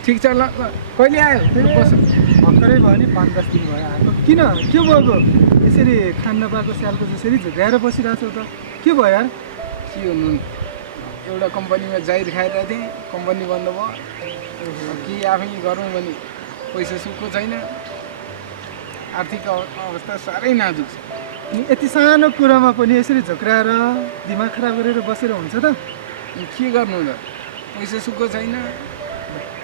ठिक छ ल कहिले आयो भर्खरै भयो नि 5-10 दिन भयो आएको किन के भएको यसरी खान नपाएको स्यालको जसरी झुक्याएर बसिरहेको छ त के भयो यार के हुनु एउटा कम्पनीमा जाहिर खाइरहेको थिएँ कम्पनी बन्द भयो कि आफै गरौँ भने पैसा सुखको छैन आर्थिक अवस्था साह्रै नाजुक छ यति सानो कुरामा पनि यसरी झुक्राएर दिमाग खराब गरेर बसेर हुन्छ त के गर्नु त पैसा सुखको छैन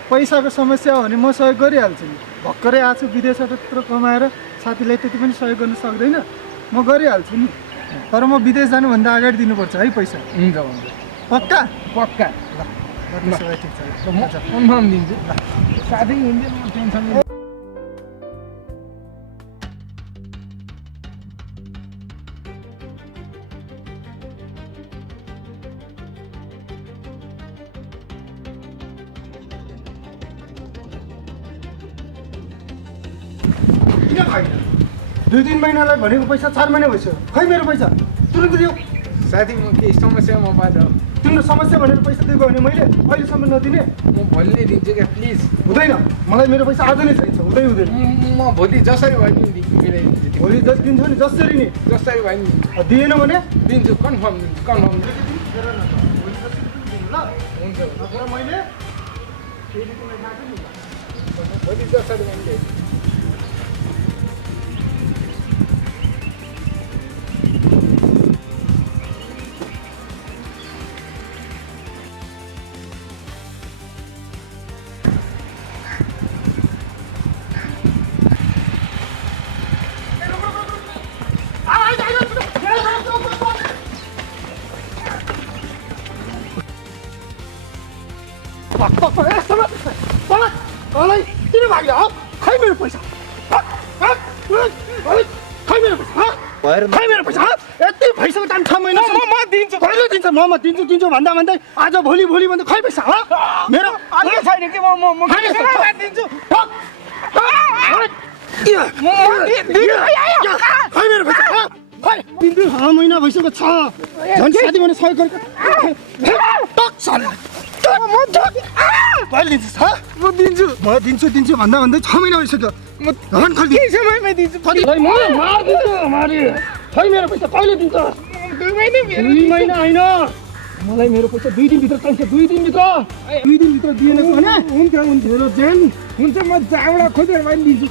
पैसाको समस्या हो भने म सहयोग गरिहाल्छु नि भर्खरै आएको छु विदेशबाट त्यत्रो कमाएर साथीलाई त्यति पनि सहयोग गर्न सक्दैन म गरिहाल्छु नि तर म विदेश जानुभन्दा अगाडि दिनुपर्छ है पैसा हुन्छ हुन्छ पक्का पक्का ल सबै ठिक छ म कन्फर्म दिन्छु साथै हुन्छ म टेन्सन किन खाइन 2-3 महिनालाई भनेको पैसा 4 महिना भइसक्यो खै मेरो पैसा तुरन्त दियो साथी म केही समस्यामा पाएर तिम्रो समस्या भनेर पैसा दिएको भने मैले अहिलेसम्म नदिने म भोलि नै दिन्छु क्या प्लिज हुँदैन मलाई मेरो पैसा आज नै चाहिन्छ हुँदैन म भोलि जसरी भए नि मिलाइदिन्छु भोलि जस दिन्छु नि जसरी नि जसरी भए नि दिएन भने दिन्छु कन्फर्म दिन्छु कन्फर्म हुन्छ नत्र मैले भोलि जसरी भए नि किन भाग्यो खै मेरो पैसा खै मेरो पैसा खै मेरो पैसा यति भइसक्यो टाइम 6 महिना म दिन्छु कहिले दिन्छ म दिन्छु भन्दा भन्दै आज भोलि भन्दा खै पैसा मेरो अहिले छैन कि म दिन्छु खै मेरो पैसा खै 3 महिना भइसक्यो 6 झन् साथी भने सहयोग गरेको कहिले दिन्छस् म दिन्छु म दिन्छु भन्दा भन्दै 6 महिना भइसक्यो म धन खल्दी केही समयमै दिन्छु म मारिदिन्छु मारि खै मेरो पैसा कहिले दिन्छ 2 महिना 2 महिना होइन मलाई मेरो पैसा 2 दिनभित्र चाहिन्छ 2 दिनभित्र 2 दिनभित्र दिएन भने हुन्छ मेरो जेन हुन्छ म जाउडा खोजेर भए दिन्छु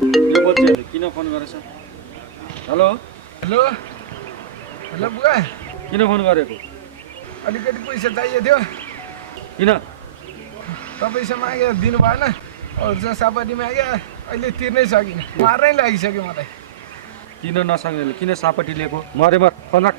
यो बच्चाले किन फोन गरेछ हेलो हेलो हेलो बुवा किन फोन गरेको अलिकति पैसा चाहिएको थियो किन तपाईँसँग माग्यो दिनु भएन अरू सापटी माग्यो अहिले तिर्नै सकिनँ मार्नै लागिसक्यो मलाई किन नसक्ने किन सापटी लिएको मरे मर फोन राख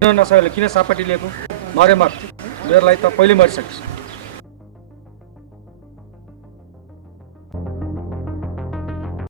किन नसकेले किन सापट्टि लिएको मरे मर मेरो लागि त पहिले मरिसकिस्